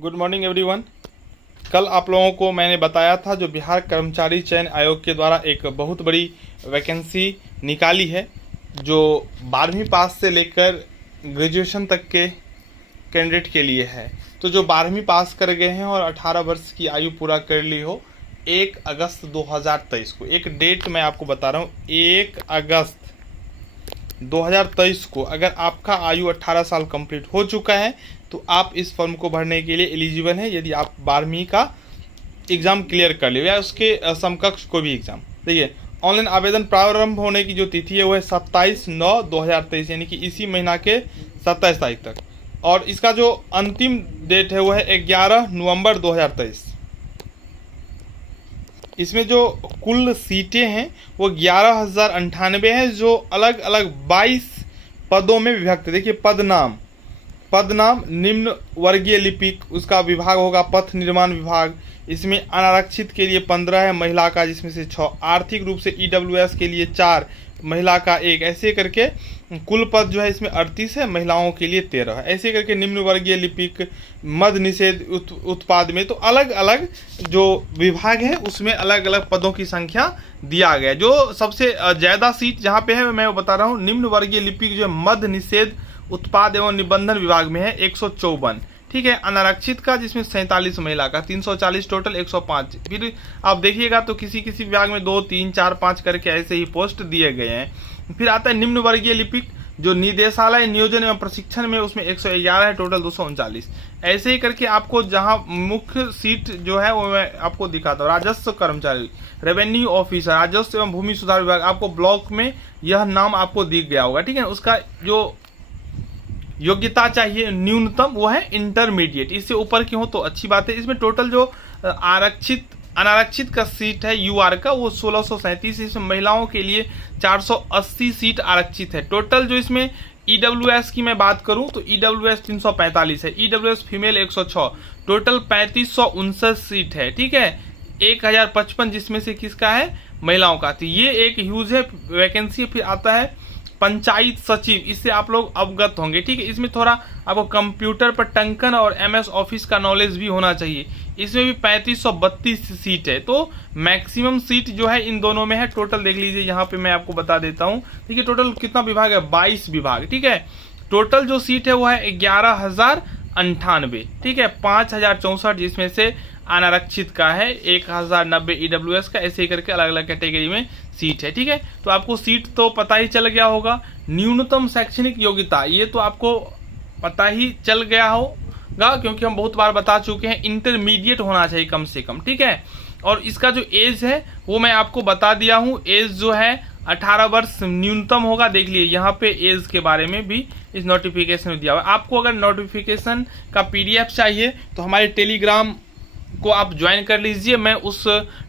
Good morning everyone. कल आप लोगों को मैंने बताया था जो बिहार कर्मचारी चयन आयोग के द्वारा एक बहुत बड़ी वैकेंसी निकाली है जो 12वीं पास से लेकर ग्रेजुएशन तक के कैंडिडेट के लिए है। तो जो 12वीं पास कर गए हैं और 18 वर्ष की आयु पूरा कर ली हो, 1 अगस्त 2023 को, एक डेट मैं आपको बता रहा हूँ, 1 अगस्त 2023 को अगर आपका आयु 18 साल कंप्लीट हो चुका है तो आप इस फॉर्म को भरने के लिए एलिजिबल हैं। यदि आप 12वीं का एग्ज़ाम क्लियर कर ले या उसके समकक्ष कोई भी एग्ज़ाम। देखिए, ऑनलाइन आवेदन प्रारंभ होने की जो तिथि है वो है 27/9/2023, यानी कि इसी महीना के 27 तारीख तक। और इसका जो अंतिम डेट है वो है 11 नवंबर 2023। इसमें जो कुल सीटें हैं वो 11,098 हैं, जो अलग अलग 22 पदों में विभक्त। देखिए, पद नाम निम्न वर्गीय लिपिक, उसका विभाग होगा पथ निर्माण विभाग। इसमें अनारक्षित के लिए 15 है, महिला का जिसमें से 6, आर्थिक रूप से EWS के लिए 4, महिला का 1, ऐसे करके कुल पद जो है इसमें 38 है, महिलाओं के लिए 13 है। ऐसे करके निम्न वर्गीय लिपिक, मद निषेध उत्पाद में तो अलग अलग जो विभाग है उसमें अलग अलग पदों की संख्या दिया गया। जो सबसे ज़्यादा सीट जहाँ पे है मैं बता रहा हूँ, निम्न वर्गीय लिपिक जो है मद निषेध उत्पाद एवं निबंधन विभाग में है 154, ठीक है। अनारक्षित का जिसमें 47, महिला का 340, टोटल 105। फिर आप देखिएगा तो किसी किसी विभाग में 2, 3, 4, 5 करके ऐसे ही पोस्ट दिए गए हैं। फिर आता है निम्न वर्गीय लिपिक जो निदेशालय नियोजन एवं प्रशिक्षण में, उसमें 111 है, टोटल 239। ऐसे ही करके आपको जहां मुख्य सीट जो है वो मैं आपको दिखाता हूँ। राजस्व कर्मचारी, रेवेन्यू ऑफिसर, राजस्व एवं भूमि सुधार विभाग, आपको ब्लॉक में यह नाम आपको दिख गया होगा, ठीक है। उसका जो योग्यता चाहिए न्यूनतम वो है इंटरमीडिएट, इससे ऊपर की हो तो अच्छी बात है। इसमें टोटल जो अनारक्षित का सीट है UR का वो 1637, इसमें महिलाओं के लिए 480 सीट आरक्षित है। टोटल जो इसमें EWS की मैं बात करूं तो EWS 345 है, EWS फीमेल 106, टोटल 3559 सीट है, ठीक है। 1055 जिसमें से किसका है, महिलाओं का। तो ये एक ह्यूज है वैकेंसी। फिर आता है पंचायत सचिव, इससे आप लोग अवगत होंगे, ठीक है। इसमें थोड़ा आपको कंप्यूटर पर टंकन और MS ऑफिस का नॉलेज भी होना चाहिए। इसमें भी 3532 सीट है, तो मैक्सिमम सीट जो है इन दोनों में है। टोटल देख लीजिए, यहाँ पे मैं आपको बता देता हूँ। देखिए टोटल कितना विभाग है, 22 विभाग, ठीक है। टोटल जो सीट है वो है 11,098, ठीक है। 5,064 जिसमें से अनारक्षित का है, 1,090 EWS का, ऐसे ही करके अलग अलग कैटेगरी में सीट है, ठीक है। तो आपको सीट तो पता ही चल गया होगा। न्यूनतम शैक्षणिक योग्यता ये तो आपको पता ही चल गया होगा क्योंकि हम बहुत बार बता चुके हैं, इंटरमीडिएट होना चाहिए कम से कम, ठीक है। और इसका जो एज है वो मैं आपको बता दिया हूँ। एज जो है 18 वर्ष न्यूनतम होगा। देख लिए यहाँ पे एज के बारे में भी इस नोटिफिकेशन में दिया हुआ है। आपको अगर नोटिफिकेशन का PDF चाहिए तो हमारे टेलीग्राम को आप ज्वाइन कर लीजिए, मैं उस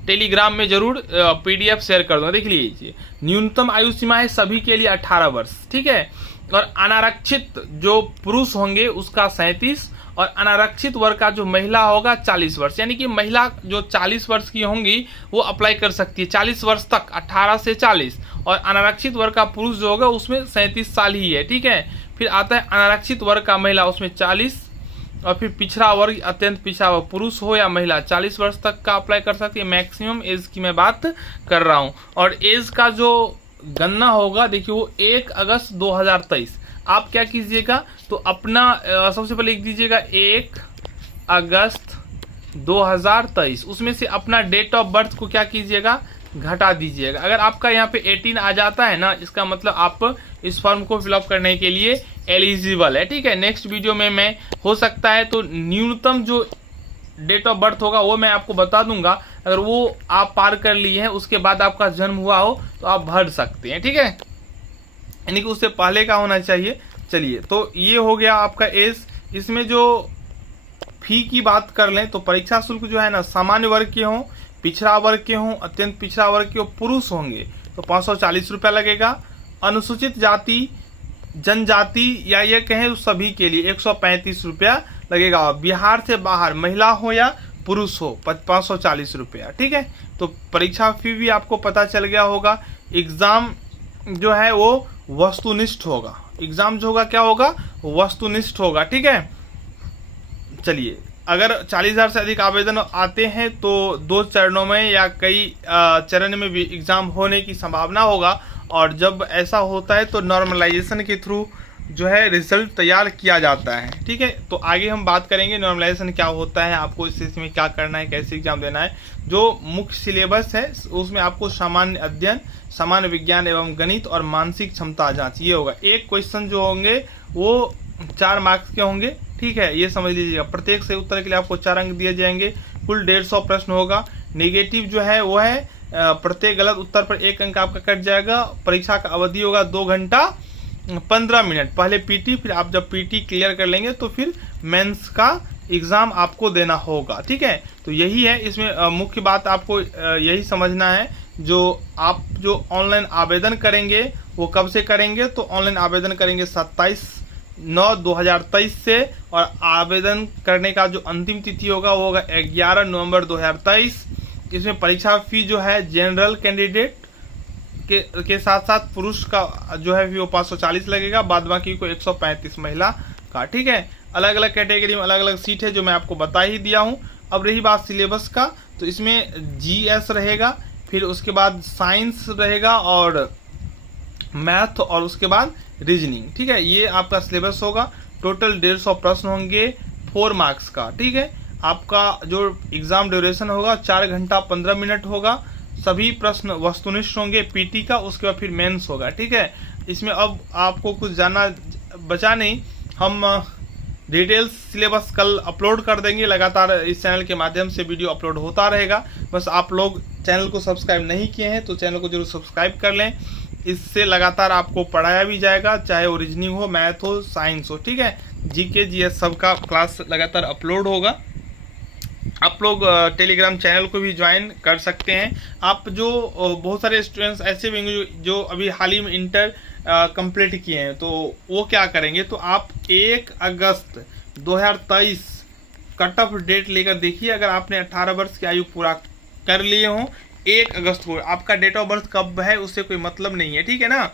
टेलीग्राम में जरूर PDF शेयर कर दूंगा। देख लीजिए, न्यूनतम आयु सीमा है सभी के लिए 18 वर्ष, ठीक है। और अनारक्षित जो पुरुष होंगे उसका 37, और अनारक्षित वर्ग का जो महिला होगा 40 वर्ष, यानी कि महिला जो 40 वर्ष की होंगी वो अप्लाई कर सकती है 40 वर्ष तक, 18 से 40। और अनारक्षित वर्ग का पुरुष जो होगा उसमें 37 साल ही है, ठीक है। फिर आता है अनारक्षित वर्ग का महिला, उसमें 40। और फिर पिछड़ा वर्ग, अत्यंत पिछड़ा वर्ग, पुरुष हो या महिला 40 वर्ष तक का अप्लाई कर सकती है। मैक्सिमम एज की मैं बात कर रहा हूँ। और एज का जो गणना होगा देखिए वो 1 अगस्त 2023। आप क्या कीजिएगा तो अपना सबसे पहले लिख दीजिएगा 1 अगस्त 2023, उसमें से अपना डेट ऑफ बर्थ को क्या कीजिएगा, घटा दीजिएगा। अगर आपका यहाँ पे 18 आ जाता है ना, इसका मतलब आप इस फॉर्म को फिलअप करने के लिए एलिजिबल है, ठीक है। नेक्स्ट वीडियो में मैं हो सकता है तो न्यूनतम जो डेट ऑफ बर्थ होगा वो मैं आपको बता दूंगा। अगर वो आप पार कर लिए हैं, उसके बाद आपका जन्म हुआ हो तो आप भर सकते हैं, ठीक है, यानी कि उससे पहले का होना चाहिए। चलिए, तो ये हो गया आपका एज। इसमें जो फी की बात कर लें तो परीक्षा शुल्क जो है ना, सामान्य वर्ग के हों, पिछड़ा वर्ग के हों, अत्यंत पिछड़ा वर्ग के हों, पुरुष होंगे तो 540 रुपया लगेगा। अनुसूचित जाति जनजाति या ये कहें सभी के लिए 135 रुपया लगेगा। बिहार से बाहर महिला हो या पुरुष हो 540 रुपया, ठीक है। तो परीक्षा फी भी आपको पता चल गया होगा। एग्जाम जो है वो वस्तुनिष्ठ होगा, एग्जाम जो होगा क्या होगा, वस्तुनिष्ठ होगा, ठीक है। चलिए अगर 40,000 से अधिक आवेदन आते हैं तो 2 चरणों में या कई चरण में भी एग्ज़ाम होने की संभावना होगा। और जब ऐसा होता है तो नॉर्मलाइजेशन के थ्रू जो है रिजल्ट तैयार किया जाता है। ठीक है, तो आगे हम बात करेंगे नॉर्मलाइजेशन क्या होता है, आपको इस स्थिति में क्या करना है, कैसे एग्जाम देना है। जो मुख्य सिलेबस है उसमें आपको सामान्य अध्ययन, सामान्य विज्ञान एवं गणित और मानसिक क्षमता जांच ये होगा। एक क्वेश्चन जो होंगे वो 4 मार्क्स के होंगे। ठीक है, ये समझ लीजिएगा। प्रत्येक सही उत्तर के लिए आपको 4 अंक दिए जाएंगे। कुल 150 प्रश्न होगा। नेगेटिव जो है वो है प्रत्येक गलत उत्तर पर 1 अंक आपका कट जाएगा। परीक्षा का अवधि होगा 2 घंटा 15 मिनट। पहले पीटी, फिर आप जब पीटी क्लियर कर लेंगे तो फिर मेंस का एग्जाम आपको देना होगा। ठीक है, तो यही है इसमें मुख्य बात, आपको यही समझना है। जो आप जो ऑनलाइन आवेदन करेंगे वो कब से करेंगे, तो ऑनलाइन आवेदन करेंगे 27/9/2023 से, और आवेदन करने का जो अंतिम तिथि होगा वो होगा 11 नवंबर 2023। इसमें परीक्षा फी जो है जनरल कैंडिडेट के साथ साथ पुरुष का जो है वो 540 लगेगा, बाद बाकी को 135 महिला का। ठीक है, अलग अलग कैटेगरी में अलग अलग सीट है जो मैं आपको बता ही दिया हूँ। अब रही बात सिलेबस का, तो इसमें जीएस रहेगा, फिर उसके बाद साइंस रहेगा और मैथ, और उसके बाद रीजनिंग। ठीक है, ये आपका सिलेबस होगा। टोटल 150 प्रश्न होंगे 4 मार्क्स का। ठीक है, आपका जो एग्जाम ड्यूरेशन होगा 4 घंटा 15 मिनट होगा। सभी प्रश्न वस्तुनिष्ठ होंगे पीटी का, उसके बाद फिर मेंस होगा। ठीक है, इसमें अब आपको कुछ जानना बचा नहीं। हम डिटेल्स सिलेबस कल अपलोड कर देंगे। लगातार इस चैनल के माध्यम से वीडियो अपलोड होता रहेगा। बस आप लोग चैनल को सब्सक्राइब नहीं किए हैं तो चैनल को जरूर सब्सक्राइब कर लें। इससे लगातार आपको पढ़ाया भी जाएगा, चाहे वो रीजनिंग हो, मैथ हो, साइंस हो। ठीक है, जीके जीएस सबका क्लास लगातार अपलोड होगा। आप लोग टेलीग्राम चैनल को भी ज्वाइन कर सकते हैं। आप जो बहुत सारे स्टूडेंट्स ऐसे भी होंगे जो अभी हाल ही में इंटर कंप्लीट किए हैं, तो वो क्या करेंगे, तो आप 1 अगस्त 2023 कट ऑफ डेट लेकर देखिए। अगर आपने 18 वर्ष की आयु पूरा कर लिए हो 1 अगस्त को, आपका डेट ऑफ बर्थ कब है उससे कोई मतलब नहीं है। ठीक है ना,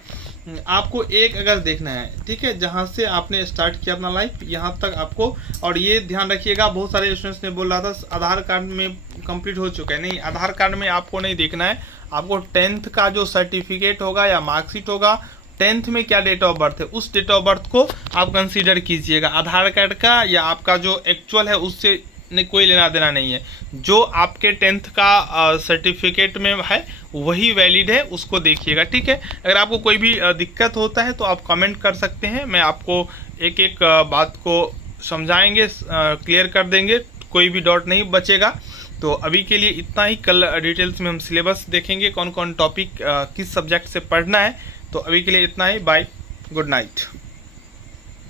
आपको 1 अगस्त देखना है। ठीक है, जहां से आपने स्टार्ट किया अपना लाइफ यहां तक आपको। और ये ध्यान रखिएगा, बहुत सारे स्टूडेंट्स ने बोल रहा था आधार कार्ड में कंप्लीट हो चुका है। नहीं, आधार कार्ड में आपको नहीं देखना है। आपको 10th का जो सर्टिफिकेट होगा या मार्कशीट होगा, 10th में क्या डेट ऑफ बर्थ है उस डेट ऑफ बर्थ को आप कंसीडर कीजिएगा। आधार कार्ड का या आपका जो एक्चुअल है उससे कोई लेना देना नहीं है। जो आपके 10th का सर्टिफिकेट में है वही वैलिड है, उसको देखिएगा। ठीक है, अगर आपको कोई भी दिक्कत होता है तो आप कमेंट कर सकते हैं। मैं आपको एक एक बात को समझाएंगे, क्लियर कर देंगे, कोई भी डाउट नहीं बचेगा। तो अभी के लिए इतना ही। कल डिटेल्स में हम सिलेबस देखेंगे, कौन कौन टॉपिक किस सब्जेक्ट से पढ़ना है। तो अभी के लिए इतना ही। Bye, good night.